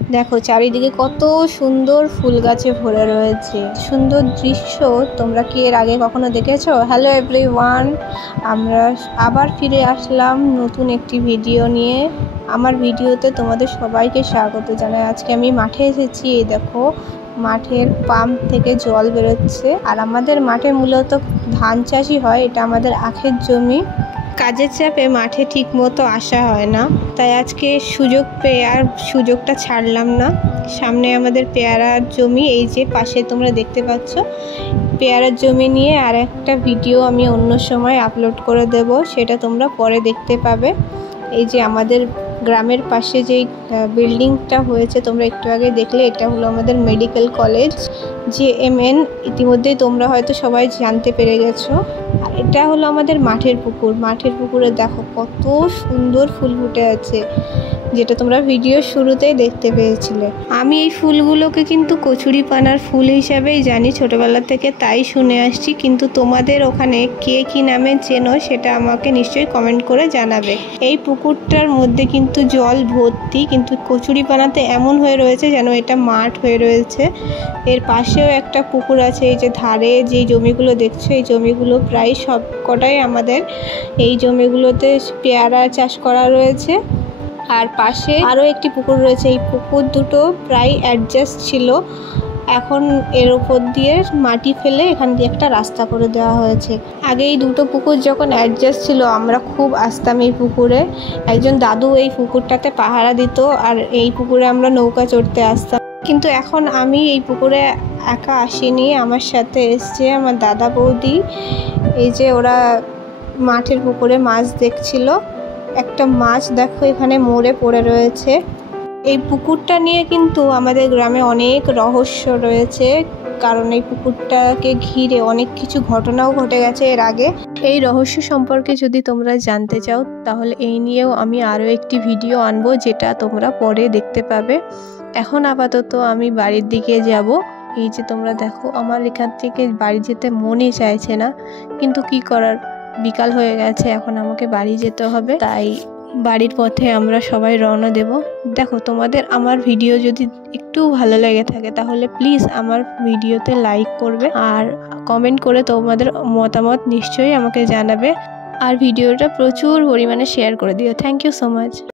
দেখো চারিদিকে কত সুন্দর ফুল গাছে ভরে রয়েছে, সুন্দর দৃশ্য। তোমরা কি এর আগে কখনো দেখেছো? হ্যালো এভরিওয়ান, আমরা আবার ফিরে আসলাম নতুন একটি ভিডিও নিয়ে। আমার ভিডিওতে তোমাদের সবাইকে স্বাগত জানাই। আজকে আমি মাঠে এসেছি। এই দেখো মাঠের পাম্প থেকে জল বেরোচ্ছে, আর আমাদের মাঠে মূলত ধান চাষই হয়। এটা আমাদের আখের জমি। কাজের চাপে মাঠে ঠিক মতো আসা হয় না, তাই আজকে সুযোগ পেয়ে আর সুযোগটা ছাড়লাম না। সামনে আমাদের পেয়ারার জমি, এই যে পাশে তোমরা দেখতে পাচ্ছ পেয়ারার জমি নিয়ে আর একটা ভিডিও আমি অন্য সময় আপলোড করে দেব, সেটা তোমরা পরে দেখতে পাবে। এই যে আমাদের গ্রামের পাশে যেই বিল্ডিংটা হয়েছে তোমরা একটু আগে দেখলে, এটা হলো আমাদের মেডিকেল কলেজ JMN। ইতিমধ্যেই তোমরা হয়তো সবাই জানতে পেরে গেছো। আর এটা হলো আমাদের মাঠের পুকুর। মাঠের পুকুরে দেখো কত সুন্দর ফুল ফুটে আছে, যেটা তোমরা ভিডিও শুরুতেই দেখতে পেয়েছিলে। আমি এই ফুলগুলোকে কিন্তু কচুরিপানার ফুল হিসাবেই জানি ছোটবেলা থেকে, তাই শুনে আসছি। কিন্তু তোমাদের ওখানে কে কি নামে চেনো সেটা আমাকে নিশ্চয়ই কমেন্ট করে জানাবে। এই পুকুরটার মধ্যে কিন্তু জল ভর্তি, কিন্তু কচুরিপানাতে এমন হয়ে রয়েছে যেন এটা মাঠ হয়ে রয়েছে। এর পাশেও একটা পুকুর আছে। এই যে ধারে যে জমিগুলো দেখছো, এই জমিগুলো প্রায় সব কটাই আমাদের। এই জমিগুলোতে পেয়ারা চাষ করা রয়েছে, আর পাশে আরও একটি পুকুর রয়েছে। এই পুকুর দুটো প্রায় অ্যাডজাস্ট ছিল, এখন এর উপর দিয়ে মাটি ফেলে এখান দিয়ে একটা রাস্তা করে দেওয়া হয়েছে। আগে এই দুটো পুকুর যখন অ্যাডজাস্ট ছিল আমরা খুব আসতাম এই পুকুরে। একজন দাদু এই পুকুরটাতে পাহারা দিত, আর এই পুকুরে আমরা নৌকা চড়তে আসতাম। কিন্তু এখন আমি এই পুকুরে একা আসিনি, আমার সাথে এসছে আমার দাদা বৌদি। এই যে ওরা মাঠের পুকুরে মাছ দেখছিল। একটা মাছ দেখো এখানে মরে পড়ে রয়েছে। এই পুকুরটা নিয়ে কিন্তু আমাদের গ্রামে অনেক রহস্য রয়েছে, কারণ এই পুকুরটাকে ঘিরে অনেক কিছু ঘটনাও ঘটে গেছে এর আগে। এই রহস্য সম্পর্কে যদি তোমরা জানতে চাও তাহলে এই নিয়েও আমি আরও একটি ভিডিও আনবো, যেটা তোমরা পরে দেখতে পাবে। এখন আপাতত আমি বাড়ির দিকে যাব। এই যে তোমরা দেখো আমার এখান থেকে বাড়ি যেতে মনই চাইছে না, কিন্তু কি করার, বিকাল হয়ে গেছে, এখন আমাকে বাড়ি যেতে হবে। তাই বাড়ির পথে আমরা সবাই রওনা দেব। দেখো তোমাদের আমার ভিডিও যদি একটু ভালো লেগে থাকে তাহলে প্লিজ আমার ভিডিওতে লাইক করবে, আর কমেন্ট করে তোমাদের মতামত নিশ্চয়ই আমাকে জানাবে, আর ভিডিওটা প্রচুর পরিমাণে শেয়ার করে দিও। Thank you so much.